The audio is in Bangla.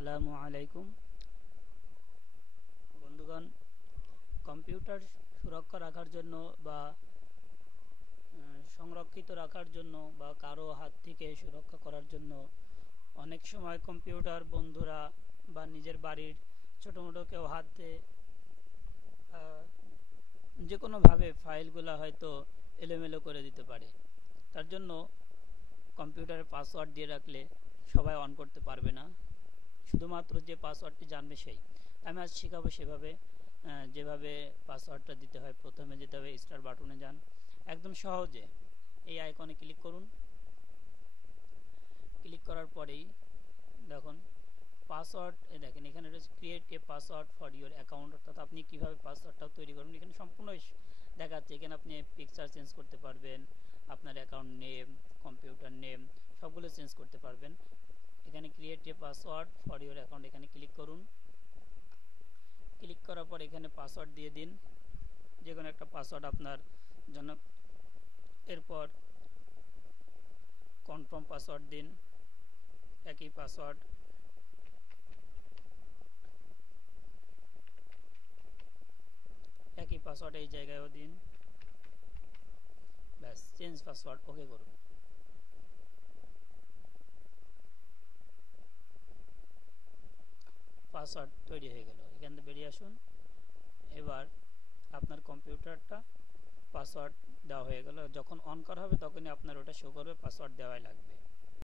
আসসালামু আলাইকুম বন্ধুগণ। কম্পিউটার সুরক্ষা রাখার জন্য বা সংরক্ষিত রাখার জন্য বা কারো হাত থেকে সুরক্ষা করার জন্য অনেক সময় কম্পিউটার বন্ধুরা বা নিজের বাড়ির ছোটো মোটো কেউ হাতে যে কোনোভাবে ফাইলগুলো হয়তো এলোমেলো করে দিতে পারে। তার জন্য কম্পিউটারের পাসওয়ার্ড দিয়ে রাখলে সবাই অন করতে পারবে না, শুধুমাত্র যে পাসওয়ার্ডটি জানবে সেই। আমি আজ শেখাবো সেভাবে যেভাবে পাসওয়ার্ডটা দিতে হয়। প্রথমে যেতে হবে স্টার বাটনে যান, একদম সহজে এই আইকনে ক্লিক করুন। ক্লিক করার পরেই দেখুন পাসওয়ার্ড, দেখেন এখানে রয়েছে create a password for your account, অর্থাৎ আপনি কীভাবে পাসওয়ার্ডটাও তৈরি করবেন। এখানে সম্পূর্ণ দেখাচ্ছে। এখানে আপনি পিকচার চেঞ্জ করতে পারবেন, আপনার অ্যাকাউন্ট নেম, কম্পিউটার নেম সবগুলো চেঞ্জ করতে পারবেন। এখানে create a password for your account এখানে ক্লিক করুন। ক্লিক করার পর এখানে পাসওয়ার্ড দিয়ে দিন, যে কোনো একটা পাসওয়ার্ড আপনার জন্য। এরপর কনফার্ম পাসওয়ার্ড দিন, একই পাসওয়ার্ড। একই পাসওয়ার্ড এই জায়গায়ও দিন, ব্যাস চেঞ্জ পাসওয়ার্ড ওকে করুন। পাসওয়ার্ড তৈরি হয়ে গেল। এখান থেকে বেরিয়ে আসুন। এবার আপনার কম্পিউটারটা পাসওয়ার্ড দেওয়া হয়ে গেল। যখন অন করা হবে তখনই আপনার ওটা শো করবে পাসওয়ার্ড দেওয়াই লাগবে।